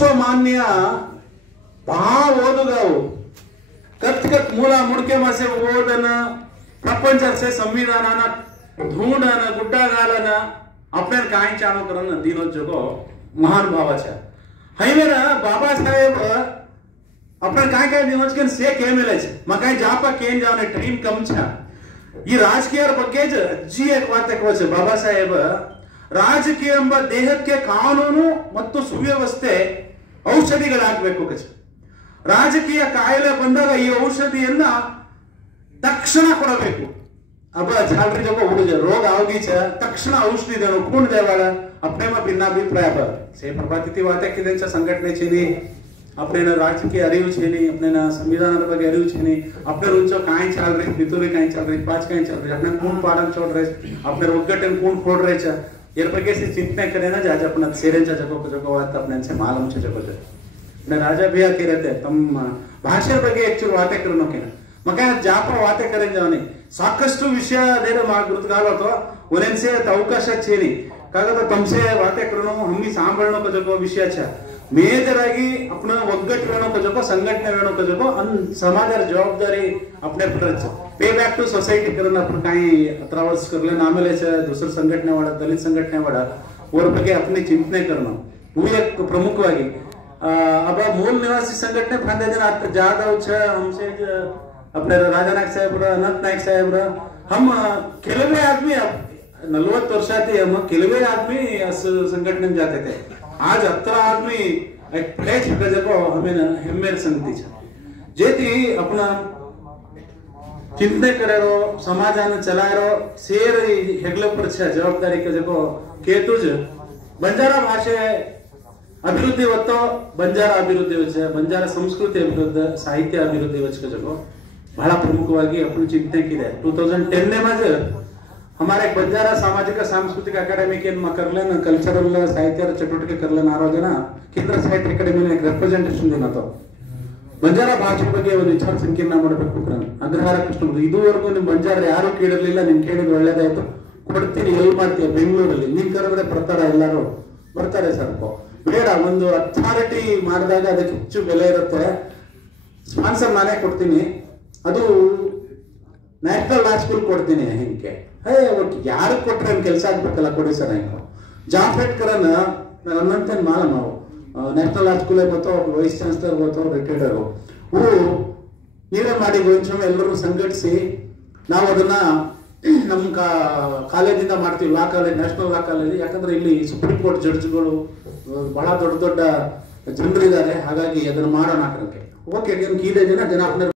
ವಿಶ್ವಮಾನ್ಯ ಭಾಳ ಓದುಗಾವು कत कत मूला मुड़के मासे ओदन प्रपंच से संविधान ढूंढन गुड्डा गालन अपने काय चाणो करन दिनो जगो महान भाव छे हईमेर बाबा साहेब अपने काय काय दिनोज के से के मेले छे मकाय जापा केन जावने ट्रेन कम छे ಈ ರಾಜಕೀಯರ ಬಗ್ಗೆ ಅಜ್ಜಿ एक बात छे बाबा साहेब ರಾಜಕೀಯ ಎಂಬ ದೇಹಕ್ಕೆ ಕಾನೂನು ಮತ್ತು ಸುವ್ಯವಸ್ಥೆ ಔಷಧಿಗಳಾಗಬೇಕು ಕಚ ರಾಜಕೀಯ ಕಾಯಿಲೆ ಬಂದಾಗ ಈ ಔಷಧಿಯನ್ನ ತಕ್ಷಣ ಕೊಡಬೇಕು अब झालरी जब उड़ रोग आओगी तक्षण औषधि देणं कोण देवाला अपने में भिन्नाभिप्राय पर से प्रभातिथी वाते की संघटने छेनी अपने राजकीय अरिव छेनी अपने संविधान ಬಗ್ಗೆ अरिव छेनी अपने रोजो काय चाल रही बितुरी काय चाल रही पांच काय चाल रही अपने कोण पाडन छोड़ रहे अपने उद्घाटन कोण फोड़ रहे छ यार ಬಗ್ಗೆ से चिंतने करे ना आज अपना सेरेंचा जगो जगो वात अपने से मालूम छ जगो ने राजा भैया के रहते तम भाषा ಬಗ್ಗೆ एक्चुअली वाते करू नके मग जाप वाते करें जावनी साकಷ್ಟು ವಿಷಯ ದೇರ ಮಾ ಗುರುತಗಾಲतो ओनेसे अवकाश छेनी कागद तमसे वाते करणो हम्मी सांभाळणो कजको विषय छ मेजर आगी अपना ಒಗ್ಗಟ್ಟು वेणो कजको संघटने वेणो कजको अन समाजर जवाबदारी अपने परच पे बैक टू सोसाइटी करण आपण काही 18 वर्ष करले नामेले छ दुसर संघटने वाला दलित संघटने वाला और ಬಗ್ಗೆ अपनी चिंतने करणो वो एक प्रमुखವಾಗಿ अब मूल निवासी संघटने फांदे जन जादव छ हमसे अपने राजानायक साहेब अनंत नायक साहेब हम ಕೆಲವೇ आदमी 40 वर्ष आते हम ಕೆಲವೇ आदमी इस संगठन में जाते थे आज 18 आदमी एक प्लेट जगह हमें हेम्मेर संगति छ जेती अपना चिंतने करेरो समाजान चलायरो शेर हेगले पर छ जवाबदारी के जगह केतुज बंजारा भाषे अभिवृद्धि होतो बंजारा अभिवृद्धि होचे बंजारा संस्कृति अभिवृद्धि साहित्य अभिवृद्धि होच के जगह बड़ा प्रमुखವಾಗಿ अपनी चिंतने की 2010 ने में हमारे बंजारा सामाजिक सांस्कृतिक अकादमी के करलन कल्चरल साहित्य चटुवटिके करलन आरो जन केंद्र साहित्य अकादमी ने रिप्रेजेंटेशन देना तो बंजारा भाषೆ ಬಗ್ಗೆ ಒಂದು ವಿಚಾರ ಸಂಕಿರಣ ಮಾಡಬೇಕು ಕಣ ಅಗ್ರಹಾರ ಕೃಷ್ಣ ಇದುವರೆಗೂ ನಿಮ್ಮ ಬಂಜಾರ ಯಾರು ಕೇಳಿರಲಿಲ್ಲ ನಿಮಗೆ ಕೇಳಿದ್ರೆ ಒಳ್ಳೆದಾಯ್ತು ಕೊಡ್ತೀನಿ ಎಲ್ಲಿ ಮಾಡ್ತೀಯ ಬೆಂಗಳೂರಲ್ಲಿ ನೀವು ಕರೆದ್ರೆ ಬರ್ತಾರ ಎಲ್ಲರೂ ಬರ್ತಾರೆ ಸ್ವಲ್ಪ ಬೇಡ ಒಂದು ಅಥಾರಿಟಿ ಮಾಡಿದಾಗ ಅದಕ್ಕೆ ಹೆಚ್ಚು ಬೆಲೆ ಇರುತ್ತೆ ಸ್ಪಾನ್ಸರ್ ನಾನೇ ಕೊಡ್ತೀನಿ ಅದು ನ್ಯಾಷನಲ್ ಲಾ ಸ್ಕೂಲ್ ಕೊಡ್ತೀನಿ ಹಿಂಗೆ ಯಾರು ಕೊಟ್ರೆ ಕೆಲಸ ಆಗ್ಬೇಕಲ್ಲ ಕೊಡಿ ಸರ್ ಹಿಂಗೆ ಜಾಫೆಟ್ಕರನ್ನ ನನ್ನಂತೆ ಮಾಲ ನಾವು ನ್ಯಾಷನಲ್ ಲಾ ಸ್ಕೂಲ್ ಗೊತ್ತೋ ವೈಸ್ ಚಾನ್ಸಲರ್ ಗೊತ್ತೋ ರಿಟೈರ್ಡರು ಇವು ನೀವೇ ಮಾಡಿ ಗೋವಿಂದ ಎಲ್ಲರೂ ಸಂಘಟಿಸಿ ನಾವು ಅದನ್ನ ನಮ್ಮ ಕಾಲೇಜಿಂದ ಮಾಡ್ತೀವಿ law college national law college ಯಾಕಂದ್ರೆ ಇಲ್ಲಿ ಸುಪ್ರೀಂ ಕೋರ್ಟ್ ಜಡ್ಜ್ಗಳು ಬಹಳ ದೊಡ್ಡ ದೊಡ್ಡ ಜನರಿದ್ದಾರೆ ಹಾಗಾಗಿ ಅದನ್ನು ಮಾಡೋಣ ಹಾಕೋಕ್ಕೆ ಓಕೆ ಏನು ಕೀದೆ ಜನ